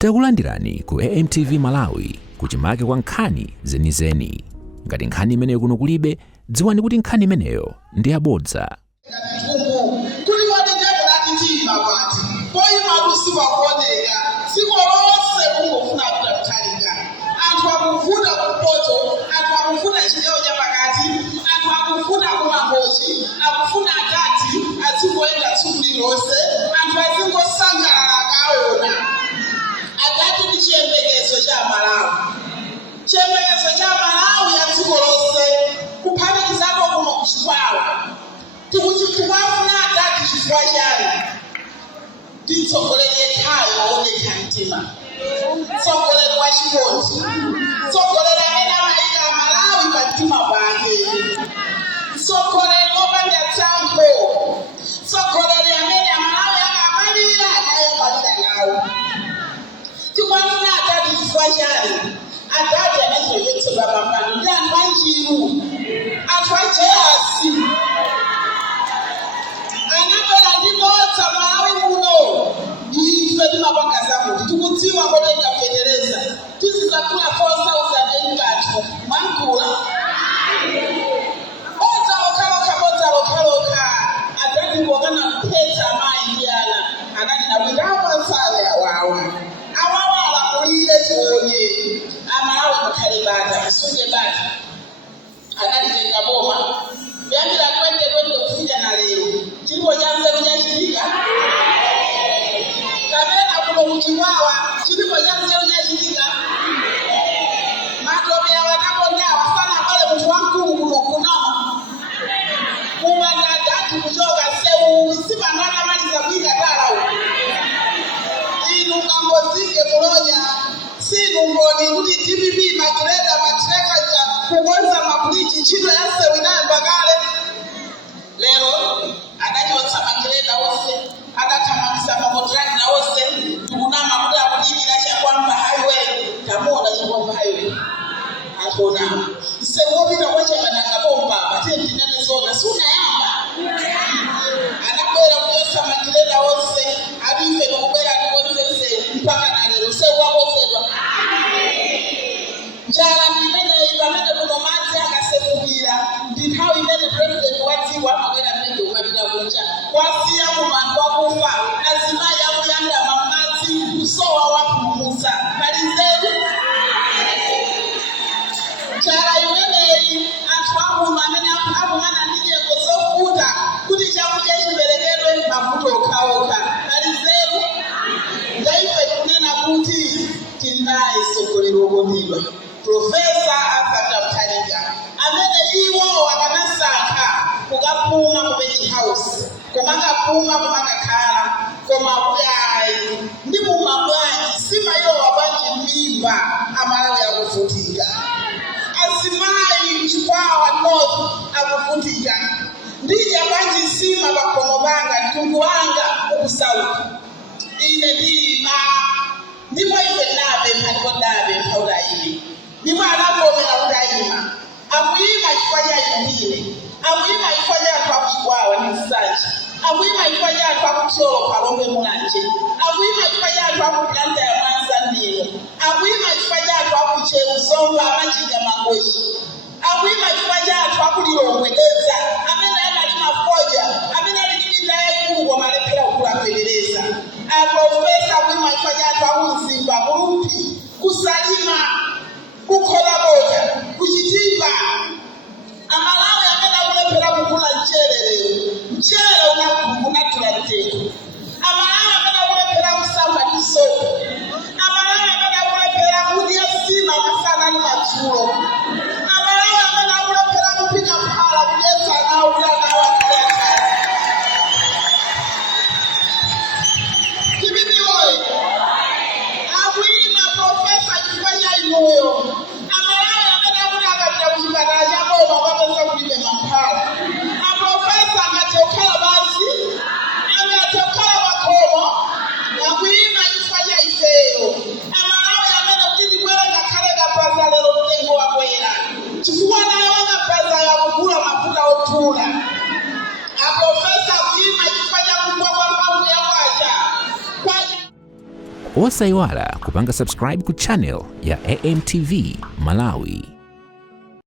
Takulandirani ku AMTV Malawi kuchimake kwa nkhani zenizeni. Ngati nkhani imeneyo kuno kulibe, dziwani kuti nkhani imeneyo ndi yabodza. Chembekezo cha Malawi yadziko lonse kuphatikizako kuno kuchikwawa tikufuna atati chifukwa chani titsogolere ekhayo wooneka mtima, tsogoleri wa chikondi, tsogoleri amene amayika Malawi pa mtima pake, tsogoleri wopanda tsankho, tsogoleri amene Amalawi akamalira akayamalira nawo. Tikufuna atati chifukwa chani atati anazoyetsedwa pambano ndi anthu anjiru, anthu ajelasi anabwera ndi bodza Malawi muno. Ife timapanga zakuti tikudziwa kuti tikafedereza tizizakula 4,000 ngati mwankula bodza lokha atati ngokana kuphetsa amayi ndi ana ananena kuti amasale awawa alamulire tione Amalawi mukhale bata musunge bata. Analitenga boma kuyambira 2020 kufika na lero chilipo cha nzeru chachitika kapena kuno kuchiwawa chilipo cha nzeru chachitika matope awanakondawa sana pale munthu wamkulu kuno kunama kumatadati kuchoka sewu sipangana maliza kuika tala uku inu kambozike mulonya sinungoni kuti DPP makireda matreka kukonza mabuliji ntchito ya sewu inayamba kale. Lero adachotsa makireda onse adathamangisa makontrakt onse tikunama kuti akudikira chakwamba highway tamuona chakwamba highway atonama sewopita kwachakananga bomba ate ndinene zona sunayamba anabwera kuchotsa makireda onse abife nokubwera tikonzese mpaka na lero sewakozedwa njala imeneyi pamene kuno madzi akasefukira ndi nthawi imene president wadziko amabwera mnenge umapita kunja kwasiya mumandu akufa azimayi akuyanda mamadzi kusowa wapulumusa pali nzeru. Njala imeneyi anthu akuma amene akumana ndi nyengo zovuta kuti chakudya chiberekedwe mavuto okhaokha pali nzeru. Ngaife tikunena kuti tinaye mtsogoleri wokondedwa Profesa Arthur Mutharika amene iwo akanasankha kukapuma ku Bench House kumakapuma kumakakhala koma kuyayi ndi mumabwanji simayilowa bwanji m'mimba Amalawi akuvutika, azimayi mchikwawa North akuvutika, ndidya bwanji nsima pakhomo panga mtundu wanga ukusauka ine ndima ndipo ife nabe mphatikodabe mphautayime ndipo anavomera kuti ayima akuyima chifukwa cha indine, akuyima chifukwa cha anthu akuchikwawa ndi msanji, akuyima chifukwa cha anthu akutyolo palombe mulanje, akuyima chifukwa cha anthu akuplanta ya mwanza ndino, akuyima chifukwa cha anthu akuchewu zomba amachika mangochi, akuyima chifukwa cha anthu akulilongwedeza amene analima foja amene ali ndi minda yaikulu koma alephera kukulapelereza. Aprofesa akuyima chifukwa cha anthu akumzimba kulumpi kusalima kukholaboka kuchitimba Amalawi amene akulephera kugula mchere unatula mtengo, Amalawi amene akulephera kusamba ndi sopo, Amalawi amene akulephera kudya sima masana ndi madzulo, Amalawi amene akulephera kuphika phala kudyetsa nawo ulanawa DPP oyo Osayiwala kupanga subscribe ku channel ya AMTV Malawi.